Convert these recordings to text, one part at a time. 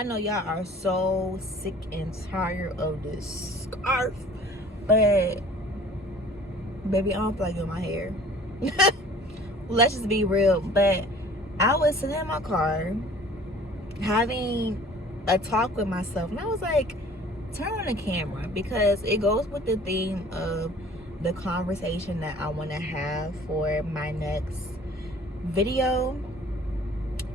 I know y'all are so sick and tired of this scarf, but baby, I don't feel like doing my hair. Let's just be real. But I was sitting in my car having a talk with myself, and I was like, turn on the camera, because it goes with the theme of the conversation that I want to have for my next video.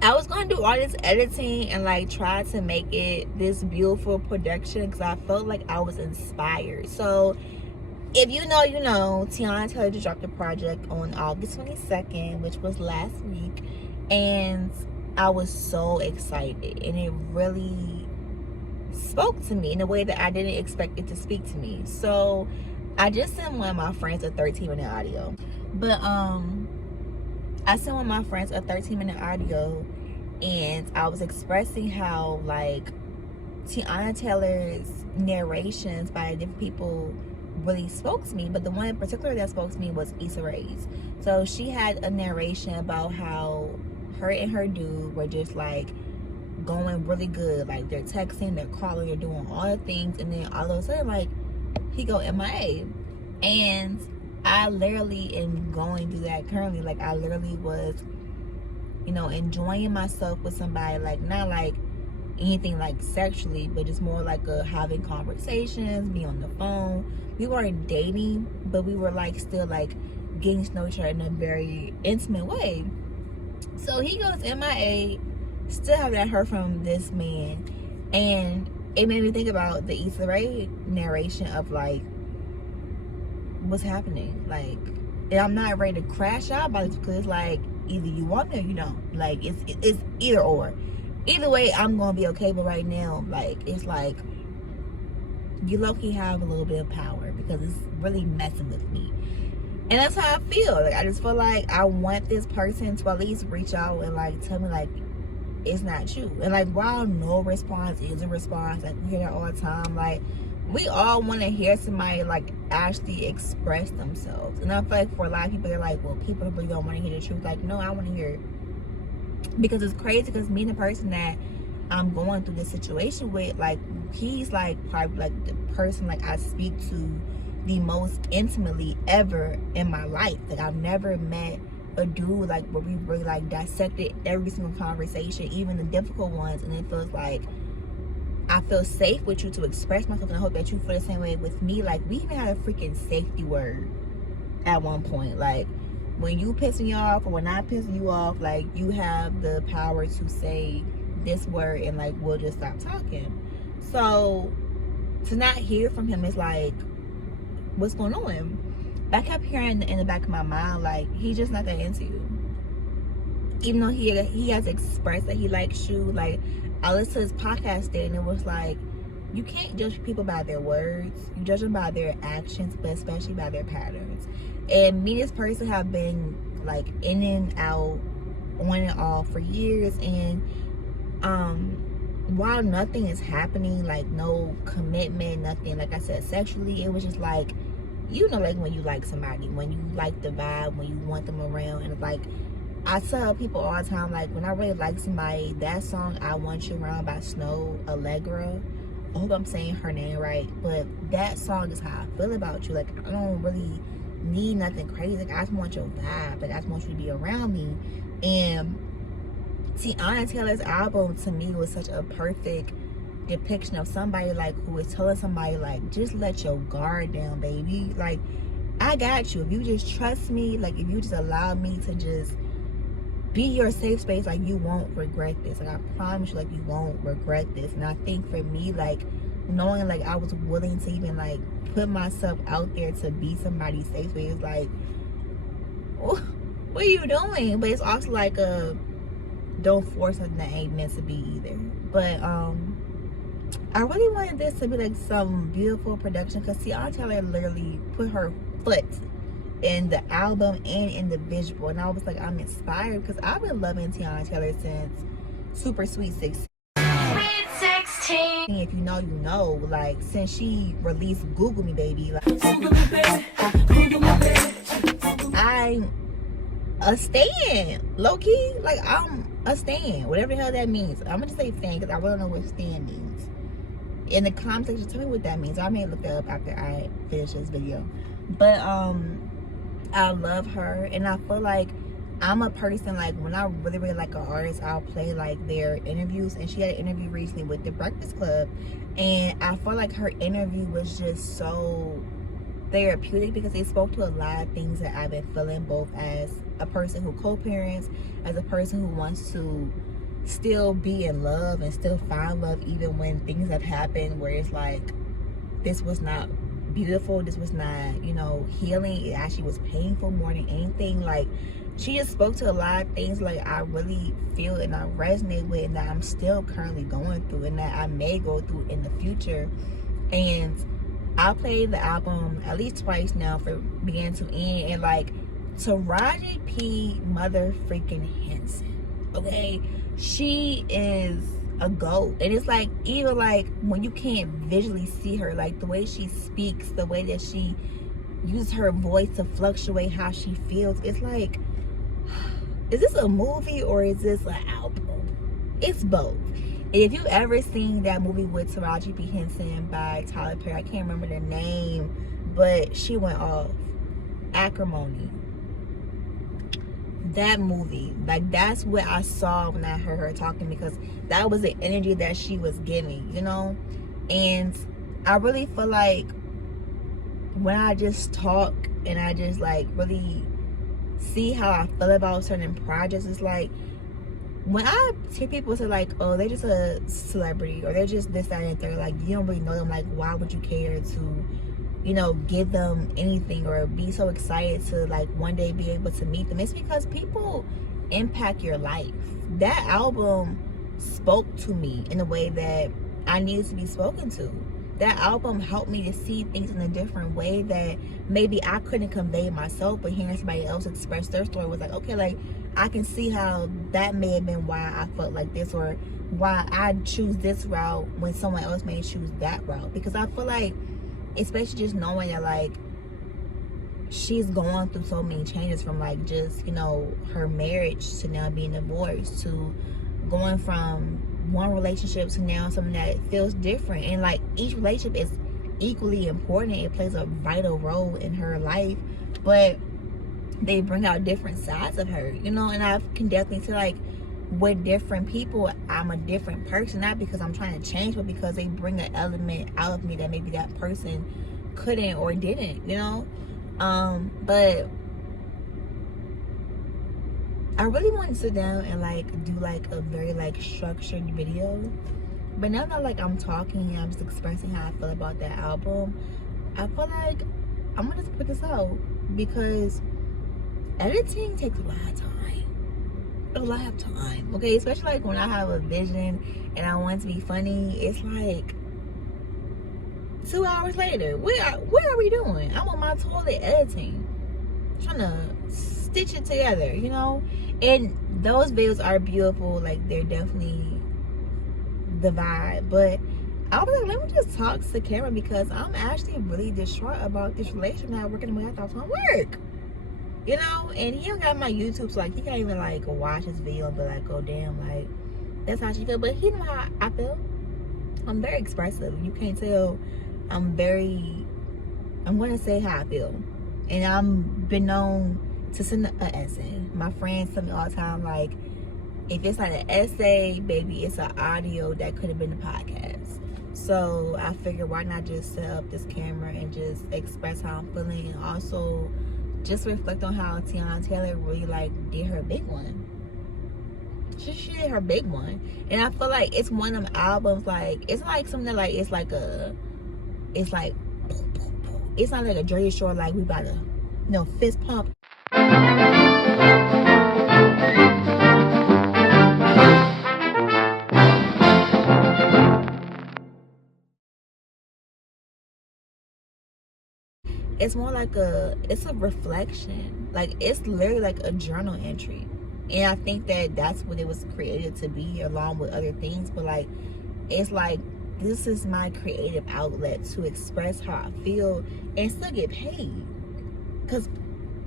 I was gonna do all this editing and like try to make it this beautiful production because I felt like I was inspired. So if you know, you know, Teyana Taylor just dropped a project on August 22nd, which was last week, and I was so excited, and it really spoke to me in a way that I didn't expect it to speak to me. So I just sent one of my friends a 13-minute audio. But I sent one of my friends a 13-minute audio, and I was expressing how like Teyana Taylor's narrations by different people really spoke to me, but the one in particular that spoke to me was Issa Rae's. So she had a narration about how her and her dude were just like going really good, like they're texting, they're calling, they're doing all the things, and then all of a sudden like he go MIA. And I literally am going through that currently. Like I literally was, you know, enjoying myself with somebody, like not like anything like sexually, but just more like having conversations, be on the phone. We weren't dating, but we were like still like getting to know each other in a very intimate way. So he goes MIA, still have not heard from this man, and it made me think about the Issa Rae narration of like what's happening. Like, and I'm not ready to crash out about this because it's like either you want me or you don't. Like it's either or. Either way, I'm gonna be okay. But right now, like it's like you low-key have a little bit of power because it's really messing with me. And that's how I feel. Like I just feel like I want this person to at least reach out and like tell me like it's not you. And like while no response is a response, like we hear that all the time, like we all want to hear somebody like actually express themselves. And I feel like for a lot of people, they're like, well, people really don't want to hear the truth. Like, no, I want to hear it. Because it's crazy, because me and the person that I'm going through this situation with, like he's like probably like the person like I speak to the most intimately ever in my life. Like I've never met a dude like where we really like dissected every single conversation, even the difficult ones, and it feels like I feel safe with you to express myself, and I hope that you feel the same way with me. Like we even had a freaking safety word at one point. Like when you piss me off or when I piss you off, like you have the power to say this word and like we'll just stop talking. So to not hear from him is like, what's going on? But I kept hearing in the back of my mind like he's just not that into you. Even though he has expressed that he likes you. Like I listened to his podcast today, and it was like, you can't judge people by their words. You judge them by their actions, but especially by their patterns. And me and this person have been like in and out, on and off for years. And while nothing is happening, like no commitment, nothing, like I said, sexually, it was just like, you know, like when you like somebody, when you like the vibe, when you want them around. And it's like, I tell people all the time, like when I really like somebody, that song I Want You Around by Snow Allegra, I hope I'm saying her name right, but that song is how I feel about you. Like I don't really need nothing crazy. Like I just want your vibe. Like I just want you to be around me. And Teyana Taylor's album to me was such a perfect depiction of somebody like who is telling somebody like, just let your guard down, baby. Like I got you. If you just trust me, like if you just allow me to just be your safe space, like you won't regret this. Like I promise you, like you won't regret this. And I think for me, like knowing like I was willing to even like put myself out there to be somebody's safe space, it's like, what are you doing? But it's also like don't force something that ain't meant to be either. But I really wanted this to be like some beautiful production, because Teyana Taylor literally put her foot in the album and in the visual, and I was like, I'm inspired, because I've been loving Teyana Taylor since Super Sweet 16. If you know, you know. Like since she released Google Me Baby, like I'm a stan, low-key. Like I'm a stan, whatever the hell that means. I'm gonna just say stan because I really don't know what stan means. In the comment section, tell me what that means. I may look that up after I finish this video. But I love her, and I feel like I'm a person, like, when I really, really like an artist, I'll play like their interviews. And she had an interview recently with the Breakfast Club, and I feel like her interview was just so therapeutic because they spoke to a lot of things that I've been feeling, both as a person who co-parents, as a person who wants to still be in love and still find love even when things have happened where it's like, this was not beautiful, this was not, you know, healing, it actually was painful more than anything. Like, she just spoke to a lot of things like I really feel and I resonate with, and that I'm still currently going through, and that I may go through in the future. And I played the album at least twice now from beginning to end, and like, Taraji P mother freaking Henson, okay, she is a GOAT. And it's like, even like when you can't visually see her, like the way she speaks, the way that she uses her voice to fluctuate how she feels, it's like, is this a movie or is this an album? It's both. And if you've ever seen that movie with Taraji P Henson by Tyler Perry, I can't remember the name, but she went off. Acrimony. That movie, like, that's what I saw when I heard her talking, because that was the energy that she was giving, you know. And I really feel like when I just talk and I just like really see how I feel about certain projects, it's like, when I hear people say like, oh, they're just a celebrity, or they're just this, that, and third, like, you don't really know them, like, why would you care to, you know, give them anything or be so excited to like one day be able to meet them? It's because people impact your life. That album spoke to me in a way that I needed to be spoken to. That album helped me to see things in a different way that maybe I couldn't convey myself, but hearing somebody else express their story was like, okay, like, I can see how that may have been why I felt like this, or why I choose this route when someone else may choose that route. Because I feel like, especially just knowing that like she's going through so many changes, from like just, you know, her marriage to now being divorced, to going from one relationship to now something that feels different, and like each relationship is equally important, it plays a vital role in her life, but they bring out different sides of her, you know. And I can definitely see like with different people I'm a different person, not because I'm trying to change, but because they bring an element out of me that maybe that person couldn't or didn't, you know. But I really want to sit down and like do like a very like structured video, but now that like I'm talking and I'm just expressing how I feel about that album, I feel like I'm gonna just put this out, because editing takes a lot of time, okay? Especially like when I have a vision and I want it to be funny, it's like 2 hours later, what are we doing? I'm on my toilet editing, trying to stitch it together, you know. And those videos are beautiful, like they're definitely the vibe, but I was like, let me just talk to the camera, because I'm actually really distraught about this relationship not working the way I thought it was gonna work, you know. And he don't got my YouTube, so like he can't even like watch his video and be like, oh damn, like that's how she feel. But he know how I feel. I'm very expressive. You can't tell. I'm gonna say how I feel, and I'm been known to send an essay. My friends tell me all the time, like, if it's not an essay, baby, it's an audio that could have been a podcast. So I figured, why not just set up this camera and just express how I'm feeling, and also just reflect on how Teyana Taylor really like did her big one. She did her big one, and I feel like it's one of them albums, like it's like something that like it's like it's not like a Jersey Shore, like we about to, you know, fist pump. It's more like it's a reflection, like it's literally like a journal entry, and I think that that's what it was created to be, along with other things. But like, it's like, this is my creative outlet to express how I feel and still get paid, because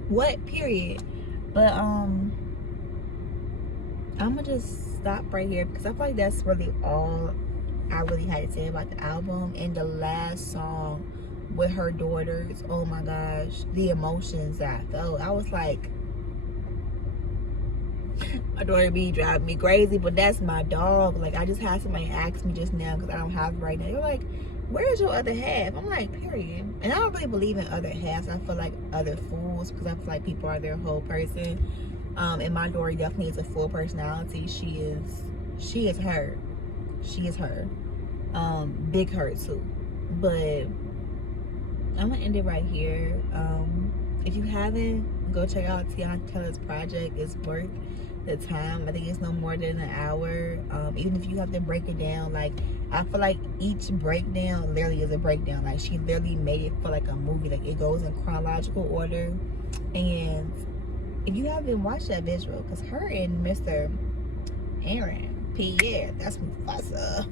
what, period. But I'm gonna just stop right here because I feel like that's really all I really had to say about the album. And the last song with her daughters, oh my gosh, the emotions that I felt. I was like, my daughter be driving me crazy, but that's my dog. Like, I just had somebody ask me just now because I don't have it right now. They're like, where's your other half? I'm like, period. And I don't really believe in other halves. I feel like other fools, because I feel like people are their whole person. And my daughter definitely is a full personality. She is her. She is her. Big her too. But I'm gonna end it right here. If you haven't, go check out Teyana Taylor's project. It's worth the time. I think it's no more than an hour. Even if you have to break it down, like, I feel like each breakdown literally is a breakdown. Like, she literally made it feel like a movie. Like, it goes in chronological order. And if you haven't watched that visual, because her and Mr. Aaron Pierre, that's Mufasa,